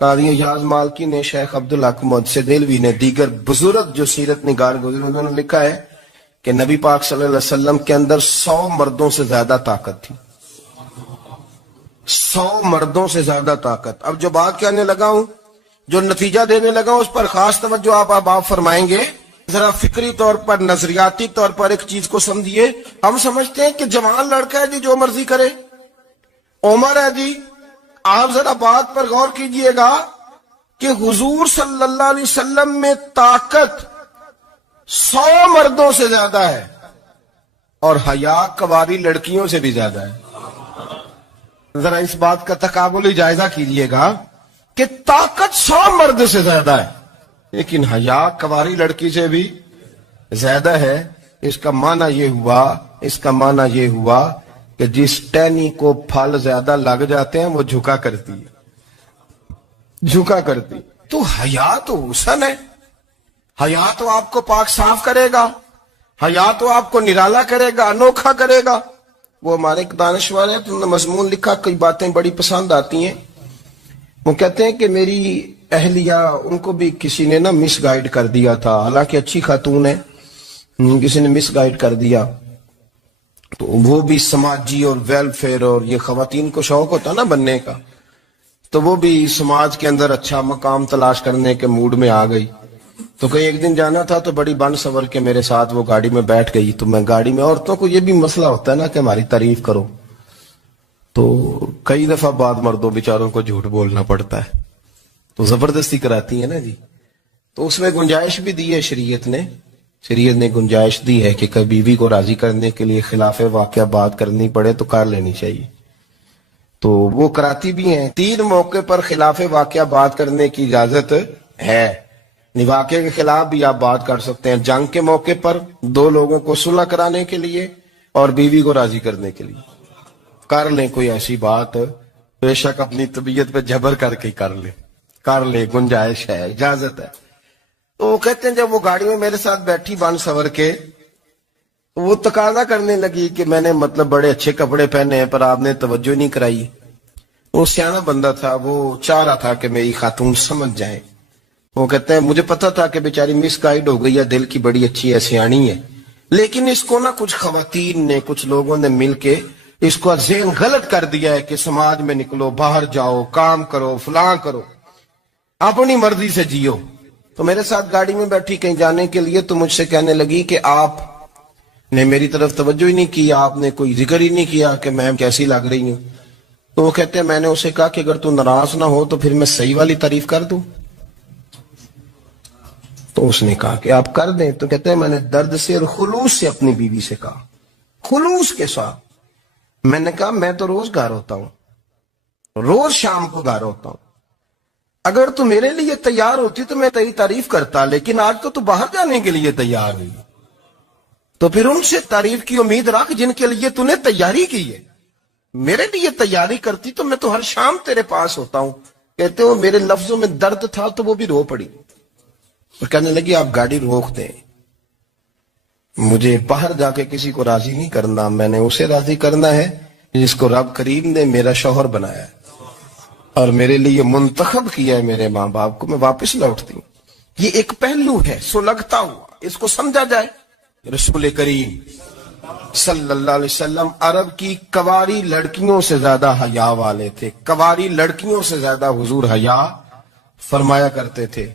قاضی اعجاز مالکی نے، شیخ عبدالحق محدث دہلوی نے، دیگر بزرگ جو سیرت نگار گزرے انہوں نے لکھا ہے کہ نبی پاک صلی اللہ علیہ وسلم کے اندر 100 مردوں سے زیادہ طاقت تھی. 100 مردوں سے زیادہ طاقت. اب جو بات کہنے لگا ہوں، جو نتیجہ دینے لگا ہوں، اس پر خاص توجہ آپ فرمائیں گے. ذرا فکری طور پر، نظریاتی طور پر ایک چیز کو سمجھیے. ہم سمجھتے ہیں کہ جوان لڑکا ہے جی جو مرضی کرے، عمر ہے جی. آپ ذرا بات پر غور کیجئے گا کہ حضور صلی اللہ علیہ وسلم میں طاقت 100 مردوں سے زیادہ ہے اور حیا کواری لڑکیوں سے بھی زیادہ ہے. ذرا اس بات کا تقابلی جائزہ کیجئے گا کہ طاقت 100 مرد سے زیادہ ہے لیکن حیا کواری لڑکی سے بھی زیادہ ہے. اس کا معنی یہ ہوا کہ جس ٹہنی کو پھل زیادہ لگ جاتے ہیں وہ جھکا کرتی ہے. تو حیا تو حسن ہے، حیا تو آپ کو پاک صاف کرے گا، حیا تو آپ کو نرالا کرے گا، انوکھا کرے گا. وہ ہمارے ایک دانشور ہیں، انہوں نے مضمون لکھا، کئی باتیں بڑی پسند آتی ہیں. وہ کہتے ہیں کہ میری اہلیہ، ان کو بھی کسی نے مس گائیڈ کر دیا تھا، حالانکہ اچھی خاتون ہے، کسی نے مس گائیڈ کر دیا. تو وہ بھی سماجی اور ویلفیئر اور یہ خواتین کو شوق ہوتا نا بننے کا، تو وہ بھی سماج کے اندر اچھا مقام تلاش کرنے کے موڈ میں آ گئی. تو کہیں ایک دن جانا تھا تو بڑی بن سور کے میرے ساتھ وہ گاڑی میں بیٹھ گئی. تو میں گاڑی میں، عورتوں کو یہ بھی مسئلہ ہوتا ہے نا کہ ہماری تعریف کرو، تو کئی دفعہ بعد مردوں بیچاروں کو جھوٹ بولنا پڑتا ہے، تو زبردستی کراتی ہے نا جی. تو اس میں گنجائش بھی دی ہے شریعت نے گنجائش دی ہے کہ کبھی بیوی کو راضی کرنے کے لیے خلاف واقعہ بات کرنی پڑے تو کر لینی چاہیے. تو وہ کراتی بھی ہیں. 3 موقع پر خلاف واقعہ بات کرنے کی اجازت ہے. واقعے کے خلاف بھی آپ بات کر سکتے ہیں، جنگ کے موقع پر 2 لوگوں کو صلح کرانے کے لیے اور بیوی کو راضی کرنے کے لیے کر لیں کوئی ایسی بات. بے شک اپنی طبیعت پہ جبر کر کے کر لے، گنجائش ہے، اجازت ہے. تو وہ کہتے ہیں جب وہ گاڑی میں میرے ساتھ بیٹھی بن سور کے، وہ تقاضا کرنے لگی کہ میں نے بڑے اچھے کپڑے پہنے ہیں پر آپ نے توجہ نہیں کرائی. وہ سیانا بندہ تھا، وہ چاہ رہا تھا کہ میری خاتون سمجھ جائے. وہ کہتے ہیں مجھے پتا تھا کہ بیچاری مس گائیڈ ہو گئی ہے، دل کی بڑی اچھی ہے، سیانی ہے، لیکن اس کو کچھ خواتین نے، کچھ لوگوں نے مل کے اس کو ذہن غلط کر دیا ہے کہ سماج میں نکلو، باہر جاؤ، کام کرو، فلاں کرو، اپنی مرضی سے جیو. تو میرے ساتھ گاڑی میں بیٹھی کہیں جانے کے لیے، تو مجھ سے کہنے لگی کہ آپ نے میری طرف توجہ ہی نہیں کی، آپ نے کوئی ذکر ہی نہیں کیا کہ میں کیسی لگ رہی ہوں. تو وہ کہتے ہیں میں نے اسے کہا کہ اگر تو ناراض نہ ہو تو پھر میں صحیح والی تعریف کر دوں. تو اس نے کہا کہ آپ کر دیں. تو کہتے ہیں میں نے درد سے اور خلوص سے اپنی بیوی سے کہا، خلوص کے ساتھ. میں نے کہا میں تو روز گھر ہوتا ہوں، روز شام کو گھر ہوتا ہوں، اگر تو میرے لیے تیار ہوتی تو میں تیری تعریف کرتا، لیکن آج تو باہر جانے کے لیے تیار نہیں، تو پھر ان سے تعریف کی امید رکھ جن کے لیے تو نے تیاری کی ہے. میرے لیے تیاری کرتی تو میں تو ہر شام تیرے پاس ہوتا ہوں. کہتے ہو میرے لفظوں میں درد تھا تو وہ بھی رو پڑی اور کہنے لگی آپ گاڑی روک دیں، مجھے باہر جا کے کسی کو راضی نہیں کرنا، میں نے اسے راضی کرنا ہے جس کو رب کریم نے میرا شوہر بنایا ہے اور میرے لیے منتخب کیا ہے میرے ماں باپ کو. میں واپس لوٹتی ہوں. یہ ایک پہلو ہے سلگتا ہوا، اس کو سمجھا جائے. رسول کریم صلی اللہ علیہ وسلم عرب کی کواری لڑکیوں سے زیادہ حیا والے تھے. کواری لڑکیوں سے زیادہ حضور حیا فرمایا کرتے تھے.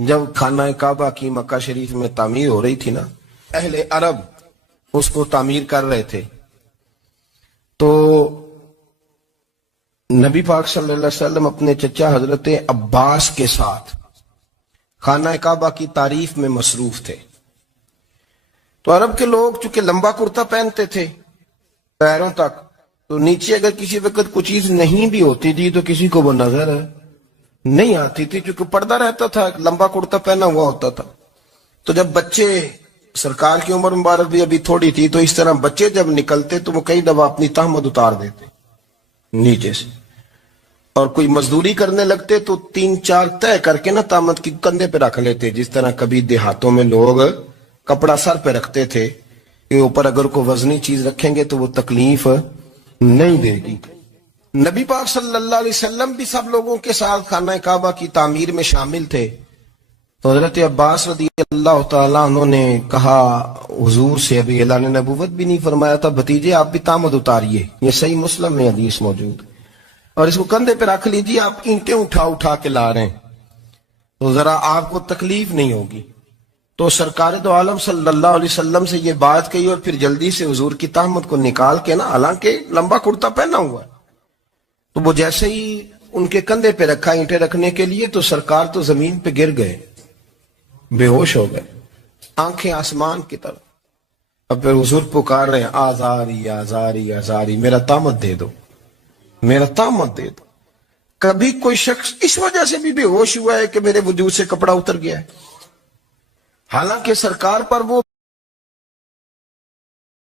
جب خانہ کعبہ کی مکہ شریف میں تعمیر ہو رہی تھی نا، اہل عرب اس کو تعمیر کر رہے تھے، تو نبی پاک صلی اللہ علیہ وسلم اپنے چچا حضرت عباس کے ساتھ خانہ کعبہ کی تعریف میں مصروف تھے. تو عرب کے لوگ چونکہ لمبا کرتا پہنتے تھے پیروں تک، تو نیچے اگر کسی وقت کوئی چیز نہیں بھی ہوتی تھی تو کسی کو وہ نظر نہیں آتی تھی، کیونکہ پردہ رہتا تھا، لمبا کرتا پہنا ہوا ہوتا تھا. تو جب بچے، سرکار کی عمر مبارک بھی ابھی تھوڑی تھی، تو اس طرح بچے جب نکلتے تو وہ کئی دفعہ اپنی تہمت اتار دیتے نیچے سے، اور کوئی مزدوری کرنے لگتے تو 3-4 طے کر کے تہمت کی کندھے پہ رکھ لیتے. جس طرح کبھی دیہاتوں میں لوگ کپڑا سر پہ رکھتے تھے کہ اوپر اگر کوئی وزنی چیز رکھیں گے تو وہ تکلیف نہیں دے گی. نبی پاک صلی اللہ علیہ وسلم بھی سب لوگوں کے ساتھ خانہ کعبہ کی تعمیر میں شامل تھے. تو حضرت عباس رضی اللہ تعالیٰ عنہ نے کہا حضور سے، ابھی اعلان نبوت بھی نہیں فرمایا تھا، بھتیجے آپ بھی تامد اتاریے. یہ صحیح مسلم میں حدیث موجود، اور اس کو کندھے پہ رکھ لیجیے، آپ اینٹیں اٹھا اٹھا کے لا رہے ہیں تو ذرا آپ کو تکلیف نہیں ہوگی. تو سرکار دو عالم صلی اللہ علیہ وسلم سے یہ بات کہی، اور پھر جلدی سے حضور کی تہمت کو نکال کے نا، حالانکہ لمبا کرتا پہنا ہوا، تو وہ جیسے ہی ان کے کندھے پہ رکھا اینٹیں رکھنے کے لیے، تو سرکار تو زمین پہ گر گئے، بے ہوش ہو گئے، آنکھیں آسمان کی طرف. اب پھر حضور پکار رہے ہیں، آزاری آزاری آزاری، میرا تامت دے دو، میرا تامت دے دو. کبھی کوئی شخص اس وجہ سے بھی بے ہوش ہوا ہے کہ میرے وجود سے کپڑا اتر گیا ہے، حالانکہ سرکار پر وہ